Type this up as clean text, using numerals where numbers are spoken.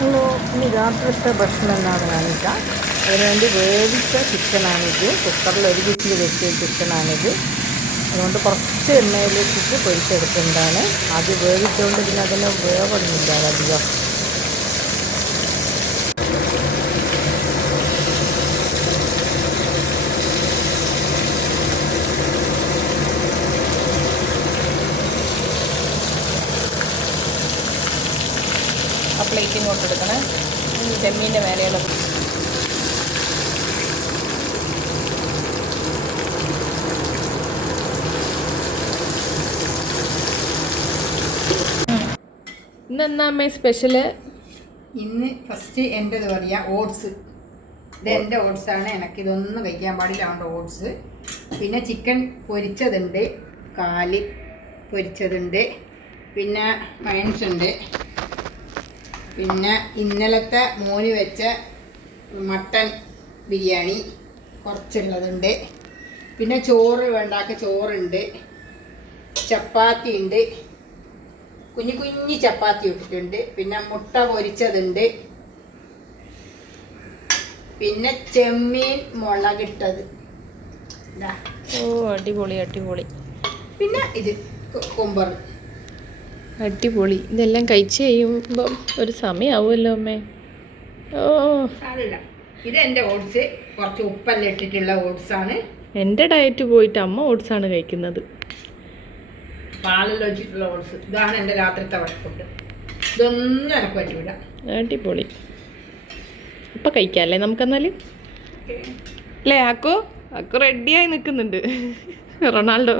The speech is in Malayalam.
ഹലോ, ഇനി രാത്രിത്തെ ഭക്ഷണം എന്താണെന്ന് കാണിക്കാം. അതിനുവേണ്ടി വേവിച്ച ചിക്കനാണിത്. കുക്കറിൽ ഒരു വിസിൽ വെച്ച ചിക്കനാണിത്. അതുകൊണ്ട് കുറച്ച് എണ്ണയിലിട്ടിട്ട് പൊരിച്ചെടുക്കേണ്ടതാണ്. അത് വേവിച്ചുകൊണ്ട് പിന്നെ അതിന് വേവൊന്നുമില്ല അധികം. ആ പ്ലേറ്റ് ഇങ്ങോട്ട് എടുക്കണേ. ചെമ്മീൻ്റെ മേലെയുള്ള ഇന്നെന്താ അമ്മേ സ്പെഷ്യല്? ഇന്ന് ഫസ്റ്റ് എൻ്റെത് പറയാം, ഓട്സ്. ഇത് എൻ്റെ ഓട്സാണ്. എനിക്കിതൊന്നും വയ്ക്കാൻ പാടില്ല, അതുകൊണ്ട് ഓട്സ്. പിന്നെ ചിക്കൻ പൊരിച്ചതുണ്ട്, കാല് പൊരിച്ചതുണ്ട്, പിന്നെ മയൺസ് ഉണ്ട്, പിന്നെ ഇന്നലത്തെ മോന് വെച്ച മട്ടൻ ബിരിയാണി കുറച്ചുള്ളതുണ്ട്, പിന്നെ ചോറ് വേണ്ടാക്ക ചോറുണ്ട്, ചപ്പാത്തി ഉണ്ട്, കുഞ്ഞു കുഞ്ഞു ചപ്പാത്തി ഇട്ടിട്ടുണ്ട്, പിന്നെ മുട്ട പൊരിച്ചതുണ്ട്, പിന്നെ ചെമ്മീൻ മുളകിട്ടത്. ഓ അടിപൊളി അടിപൊളി. പിന്നെ ഇത് കുമ്പർ. അടിപൊളി. ഇതെല്ലാം കഴിച്ച് കഴിയുമ്പം ഒരു സമയമാവുമല്ലോ അമ്മേ. ഓ അതല്ല, ഇത് എൻ്റെ ഓട്സ്. കുറച്ച് ഉപ്പെല്ലാം ഇട്ടിട്ടുള്ള ഓട്സാണ്. എൻ്റെ ഡയറ്റ് പോയിട്ട് അമ്മ ഓട്സാണ് കഴിക്കുന്നത്. പാലെല്ലാം വെച്ചിട്ടുള്ള ഓട്സ്. ഇതാണ് എൻ്റെ രാത്രിത്തെ ഫുഡ്. ഇതൊന്നും എനിക്ക് പറ്റൂല. അടിപൊളി. ഇപ്പം കഴിക്കാമല്ലേ നമുക്കെന്നാല്? അല്ലേ ആക്കോ? ആക്കോ റെഡിയായി നിൽക്കുന്നുണ്ട്. റൊണാൾഡോ